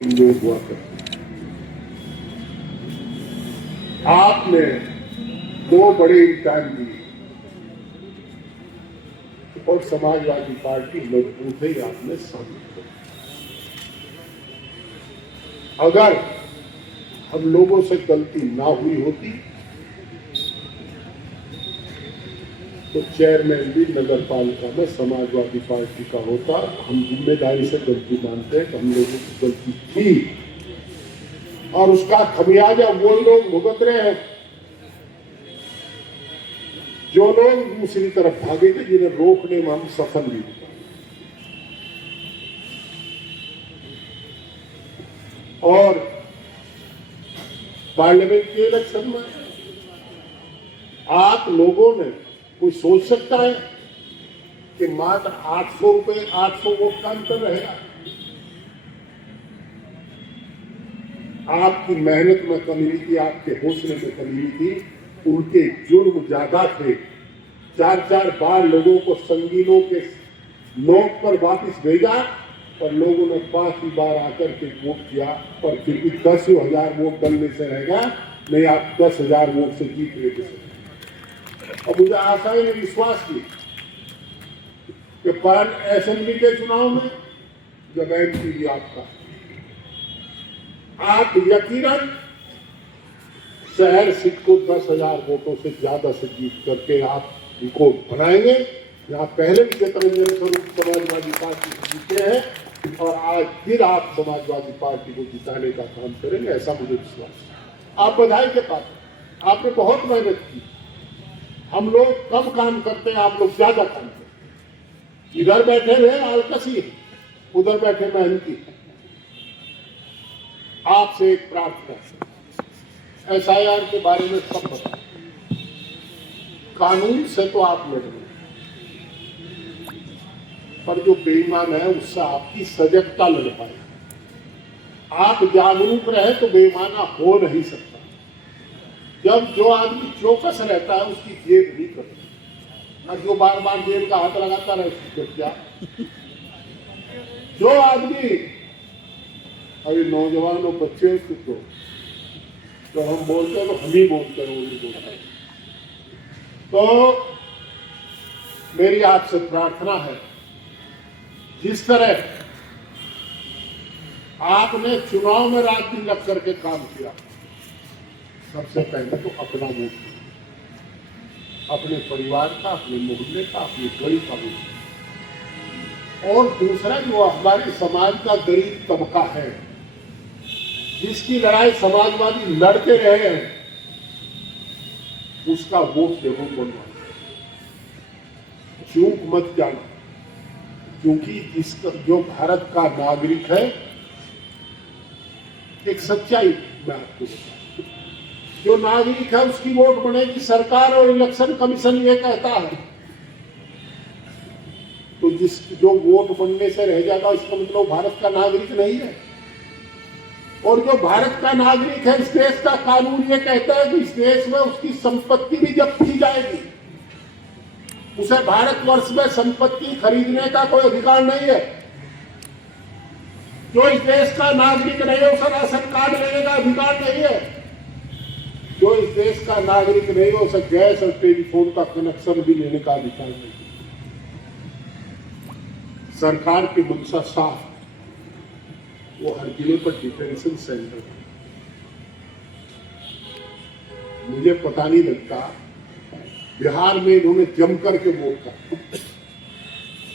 लोग हुआ करते। आपने दो बड़े इम्तिहान दिए और समाजवादी पार्टी मजबूत है, आपने साबित किया। अगर हम लोगों से गलती ना हुई होती तो चेयरमैन भी नगर पालिका में समाजवादी पार्टी का होता। हम जिम्मेदारी से गलती मानते हैं कि हम लोगों की गलती थी और उसका खमियाजा वो लोग भुगत रहे हैं जो लोग दूसरी तरफ भागे थे, जिन्हें रोकने में हम सफल नहीं हुए। और पार्लियामेंट के इलेक्शन में आप लोगों ने कोई सोच सकता है कि मात्र 800 रुपए 800 वोट का अंतर रहेगा? आपकी मेहनत में कमी नहीं थी, आपके हौसले में कमी नहीं थी, उनके जुर्म ज्यादा थे। 4-4 बार लोगों को संगीनों के नोक पर वापस भेजा और लोगों ने 5 बार आकर के वोट किया, पर फिर भी 10,000 वोट डलने से रहेगा नहीं, आप 10,000 वोट से जीत लेते थे। और मुझे आशा है, विश्वास की कि पर असेंबली के चुनाव में जब एमपी आपका, आप यकीनन शहर सीट को 10,000 वोटों से ज्यादा से जीत करके आप उनको बनाएंगे। यहाँ पहले भी चतरंजन स्वरूप समाजवादी पार्टी जीते हैं और आज फिर आप समाजवादी पार्टी को जिताने का काम करेंगे, ऐसा मुझे विश्वास है। आप बधाई के पात्र, आपने बहुत मेहनत की। हम लोग कम काम करते हैं, आप लोग ज्यादा काम करते हैं। इधर बैठे हुए आलकसी, उधर बैठे मेहनती। आपसे एक प्रार्थना, एसआईआर के बारे में सब बताएं। कानून से तो आप लड़ रहे, पर जो बेईमान है उससे आपकी सजगता लड़ पाए। आप जागरूक रहे तो बेईमाना हो नहीं सकता। जब जो आदमी चौकस रहता है उसकी जेब नहीं करता, और जो बार बार जेब का हाथ लगाता रहे उसकी क्या। जो आदमी अभी नौजवान और बच्चे तो हम बोलते हैं तो हम ही बोलते हैं, वो नहीं बोलते। तो मेरी आपसे प्रार्थना है, जिस तरह आपने चुनाव में रात दिन लग करके काम किया, सबसे पहले तो अपना वोट, अपने परिवार का, अपने मोहल्ले का, अपनी गली का वोट। और दूसरा जो हमारे समाज का गरीब तबका है, जिसकी लड़ाई समाजवादी लड़ते रहे हैं, उसका वोट जरूर बनवाना। चूक मत जाना, क्योंकि इसका जो भारत का नागरिक है, एक सच्चाई मैं आपको बताऊं, जो नागरिक है उसकी वोट बनेगी। सरकार और इलेक्शन कमीशन ये कहता है, तो जो वोट बनने से रह जाएगा इसका मतलब भारत का नागरिक नहीं है। और जो भारत का नागरिक है, इस देश का कानून ये कहता है कि इस देश में उसकी संपत्ति भी जब्त की जाएगी। उसे भारतवर्ष में संपत्ति खरीदने का कोई अधिकार नहीं है। जो इस देश का नागरिक नहीं है उसे राशन कार्ड लेने का अधिकार नहीं है। जो इस देश का नागरिक नहीं है उसे गैस और टेलीफोन का कनेक्शन भी लेने का अधिकार नहीं है। सरकार की मंशा साफ, वो हर जिले पर डिटेंशन सेंटर है। मुझे पता नहीं लगता, बिहार में इन्होंने जम करके वोट किया,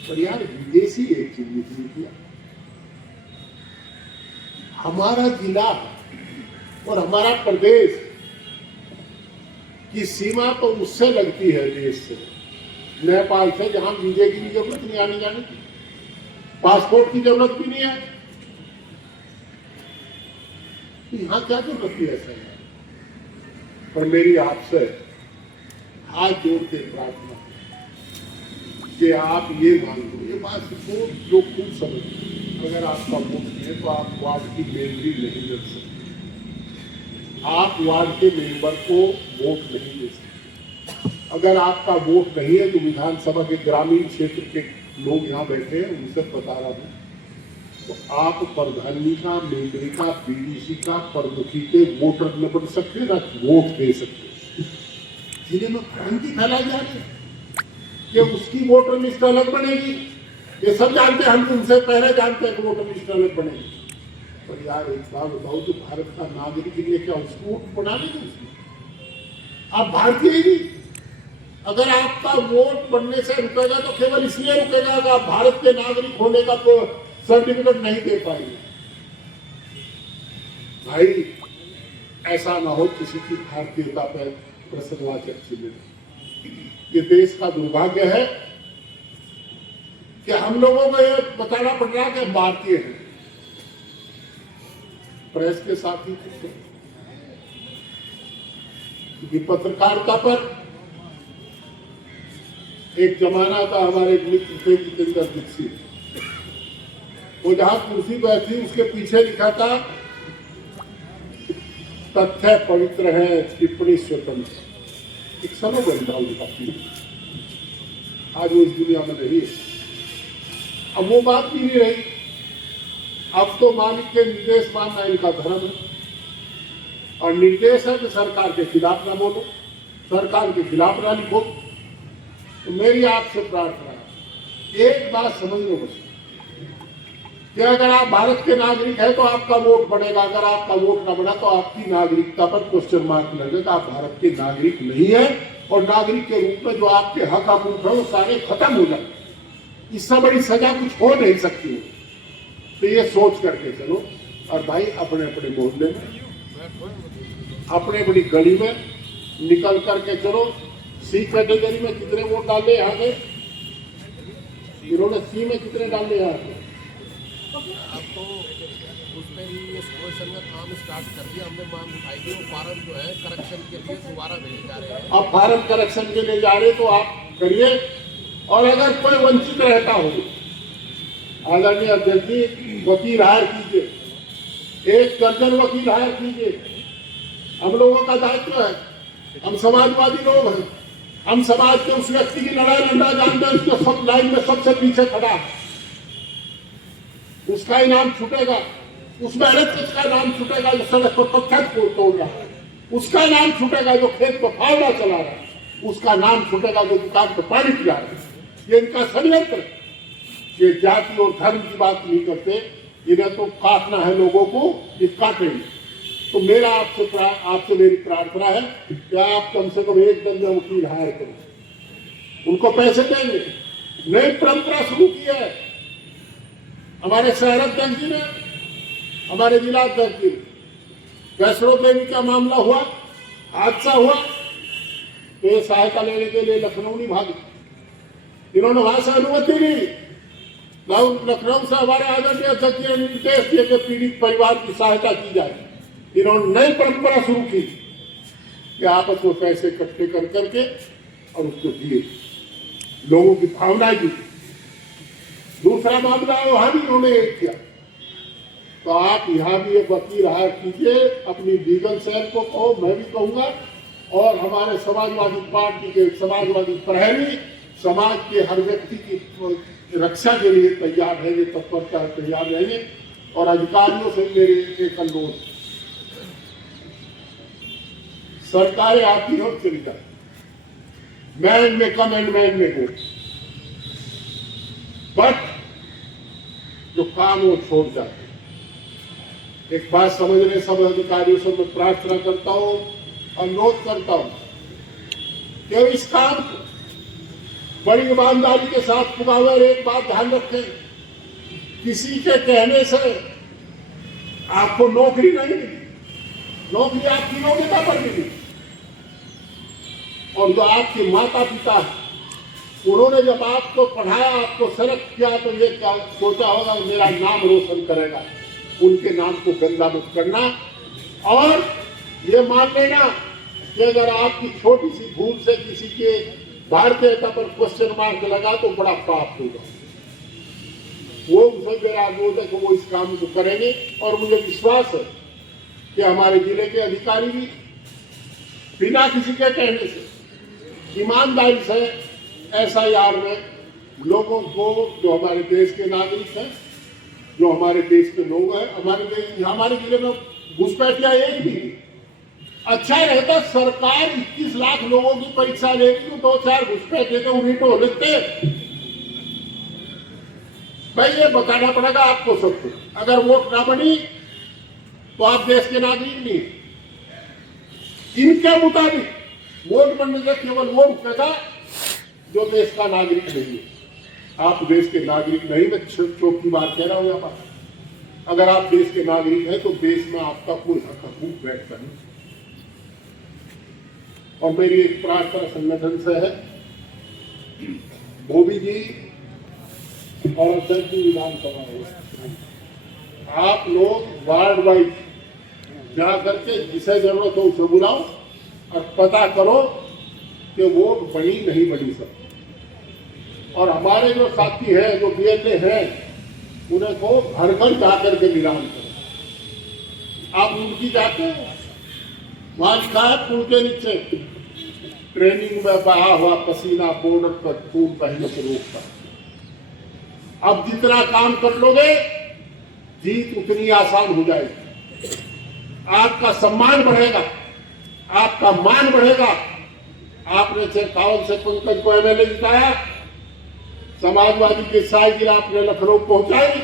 पर यार विदेशी एक चीज नहीं किया। हमारा जिला और हमारा प्रदेश की सीमा तो उससे लगती है देश से, नेपाल से, जहां वीजे की भी जरूरत नहीं आने जाने की, पासपोर्ट की जरूरत भी नहीं है। यहां क्या जरूरत है ऐसा है? पर मेरी आपसे हाथ जोड़ के प्रार्थना कि आप ये मान लो, ये बात को लोग खूब समझते, अगर आपका वोट नहीं है तो आप वार्ड की मेंबरी नहीं लड़ सकते, आप वार्ड के मेंबर को वोट नहीं दे सकते। अगर आपका वोट नहीं है तो विधानसभा के ग्रामीण क्षेत्र के लोग यहाँ बैठे हैं, उनसे बता रहा हूं, तो आप प्रधानी का, मंत्री का, बीडीसी का, प्रमुखी के वोटर न बन सकते, ना वोट दे सकते। जिन्हें में क्रांति फैलाई जा रही है कि उसकी वोटर लिस्ट अलग बनेगी। ये सब जानते हैं, हम उनसे पहले जानते हैं कि वोटर लिस्ट अलग बनेगी। पर यार एक बात बताओ, जो भारत का नागरिक है क्या उसको वोट बना देंगे? आप भारतीय ही नहीं। अगर आपका वोट बनने से रुकेगा तो केवल इसलिए रुकेगा कि आप भारत के नागरिक होने का तो सर्टिफिकेट नहीं दे पाएंगे। भाई ऐसा ना हो किसी की भारतीयता पर प्रश्नवाचक चिन्ह। ये देश का दुर्भाग्य है कि हम लोगों को ये बताना पड़ रहा है कि भारतीय हैं। प्रेस के साथ ही क्योंकि पत्रकारिता पर एक जमाना था, हमारे मित्र थे जितेंद्र दीक्षित, वो जहां कुर्सी पर थी उसके पीछे लिखा था तथ्य पवित्र है, टिप्पणी स्वतंत्र। एक स्लोगन था उनका। आज वो इस दुनिया में नहीं है। अब वो बात भी नहीं रही। अब तो मालिक के निर्देश मानना इनका धर्म है, और निर्देश है कि सरकार के खिलाफ ना बोलो, सरकार के खिलाफ ना लिखो। तो मेरी आपसे प्रार्थना है, एक बात समझ लो बस, कि अगर आप भारत के नागरिक हैं तो आपका वोट बढ़ेगा, अगर आपका वोट ना बढ़ा तो आपकी नागरिकता पर क्वेश्चन मार्क लगेगा। आप भारत के नागरिक नहीं है, और नागरिक के रूप में जो आपके हक हकूक है वो सारे खत्म हो जाएंगे। इससे बड़ी सजा कुछ हो नहीं सकती। तो ये सोच करके चलो। और भाई अपने अपने मोहल्ले में, अपने अपनी गली में निकल करके चलो। सी कैटेगरी में कितने वोट डाले यहाँ के? इन्होंने सी में कितने डाले यहाँ के? अब तो उसमें भी ये सोल्यूशन का काम स्टार्ट कर दिया हमने। मांग उठाई थी, वो फार्म जो है करेक्शन के लिए दोबारा भेजे जा रहे हैं। आप फार्म करेक्शन के लिए जा रहे तो आप करिए। और अगर कोई वंचित रहता हो, आदरणीय अध्यक्ष जी, वकील हायर कीजिए, एक दर्जन वकील हायर कीजिए। हम लोगों का दायित्व है, हम समाजवादी लोग हैं, हम समाज के उस व्यक्ति की लड़ाई लड़ना जानते हैं जो सब लाइन में सबसे पीछे खड़ा है। उसका ही नाम छूटेगा, उस मेहनत उसका नाम छूटेगा जो सड़क पर पत्थर को तोड़ रहा है, उसका नाम छूटेगा जो खेत पर फावड़ा चला रहा है, उसका नाम छूटेगा जो दुकान पर पानी पिला रहा है। ये इनका षड्यंत्र। ये जाति और धर्म की बात नहीं करते, इन्हें तो काटना है लोगों को, ये काटेंगे। तो मेरा आपसे मेरी प्रार्थना है कि आप कम से कम एक दर्जन वकील हायर करो, उनको पैसे देंगे। नई परंपरा शुरू की है हमारे शहर अध्यक्ष जी ने, हमारे जिला अध्यक्ष जी ने। वैष्णो देवी का मामला हुआ, हादसा हुआ, तो ये सहायता लेने के लिए लखनऊ नहीं भागे। इन्होंने वहां से अनुमति ली। लखनऊ से हमारे आदरणीय अध्यक्ष जी ने निर्देश दिए कि पीड़ित परिवार की सहायता की जाए। इन्होंने नई परंपरा शुरू की कि आपस में पैसे इकट्ठे कर करके और उसको दिए, लोगों की भावनाएं दी। दूसरा मामला वहां भी इन्होंने एक किया। तो आप यहाँ भी एक वकील हायर कीजिए, अपनी लीगल सेल को कहो, मैं भी कहूंगा, और हमारे समाजवादी पार्टी के समाजवादी प्रहरी समाज के हर व्यक्ति की रक्षा के लिए तैयार रहेंगे, तत्परता तैयार रहेंगे। और अधिकारियों से मेरे एक अनुरोध, सरकारें आती हो चली जाती, मैन में कम एंड मैन में हो, बट जो काम वो छोड़ जाते। एक बात समझने सब अधिकारियों से मैं प्रार्थना करता हूं, अनुरोध करता हूं कि इस काम को बड़ी ईमानदारी के साथ पुकावे। और एक बात ध्यान रखें, किसी के कहने से आपको नौकरी नहीं मिली, नौकरी आपकी योग्यता पर मिली। और जो आपके माता पिता हैं, उन्होंने जब आपको पढ़ाया, आपको सेलेक्ट किया, तो ये क्या सोचा होगा मेरा नाम रोशन करेगा। उनके नाम को गंदा मत करना, और ये मान लेना कि अगर आपकी छोटी सी भूल से किसी के भारतीयता पर क्वेश्चन मार्क लगा तो बड़ा पाप होगा। वो उनसे मेरा अनुरोध है कि वो इस काम को करेंगे। और मुझे विश्वास है कि हमारे जिले के अधिकारी भी बिना किसी के कहने से ईमानदारी से SIR में लोगों को, जो हमारे देश के नागरिक हैं, जो हमारे देश के लोग हैं, हमारे जिले में घुसपैठिया एक भी नहीं। अच्छा रहता सरकार 21 लाख लोगों की परीक्षा लेगी तो 2-4 घुसपैठे थे उन्हीं को लिखते। भाई ये बताना पड़ेगा आपको सबको। अगर वोट ना बनी तो आप देश के नागरिक नहीं। इनके मुताबिक वोट बनने से केवल वो रुकेगा जो देश का नागरिक नहीं है। आप देश के नागरिक नहीं, मैं चौथी बार कह रहा हूं यहाँ पर। अगर आप देश के नागरिक हैं तो देश में आपका कोई हक हकूक बैठता नहीं। और मेरी एक प्रार्थना संगठन से है, मोदी जी और अध्यक्ष जी विधानसभा है, आप लोग वार्ड वाइज जा करके जिसे जरूरत हो उसे बुलाओ और पता करो कि वोट बनी नहीं बनी सब। और हमारे जो साथी हैं, जो बीएलए हैं, उन्हें को घर घर जाकर के मिलान करो। आप उनकी जाके वहां लिखा है पुल के नीचे, ट्रेनिंग में बहा हुआ पसीना बॉर्डर पर खून बहने से रोकता। अब जितना काम कर लोगे जीत उतनी आसान हो जाएगी। आपका सम्मान बढ़ेगा, आपका मान बढ़ेगा। आपने चेकावल से पंकज को एमएलए जिताया, समाजवादी की साइकिल आपने लखनऊ पहुंचाई,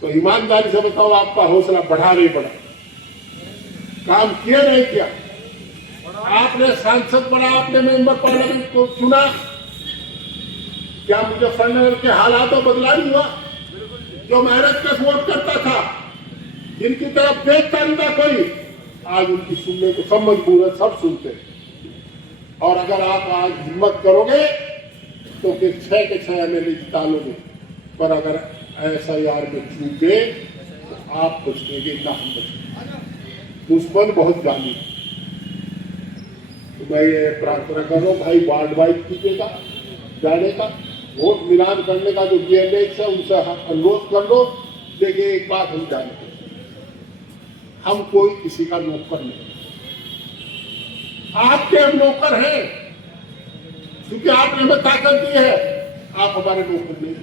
तो ईमानदारी से बताओ आपका हौसला बढ़ा नहीं बढ़ा? काम किया नहीं किया? आपने सांसद बना, आपने मेंबर पार्लियामेंट को चुना, क्या मुजफ्फरनगर के हालातों बदला नहीं हुआ? जो मेहनत का वोट करता था, जिनकी तरफ देखता नहीं था कोई, आज उनकी सुनने को सब मजबूर है, सब सुनते हैं। और अगर आप आज हिम्मत करोगे तो फिर 6 के 6 एमएलए जिता लोगे। पर अगर SIR में चूके तो आप बचेंगे ना हम बचेंगे। दुश्मन बहुत जानी। तो मैं ये प्रार्थना कर रहा हूँ भाई, वार्ड वाइज कीजिएगा जाने का, वोट मिलान करने का जो बीएलए है उनसे अनुरोध कर लो। देखिए एक बात हम जानते हैं, हम कोई किसी का नौकर नहीं, आपके हम नौकर हैं क्योंकि आपने हमें ताकत दी है। आप हमारे नौकर नहीं।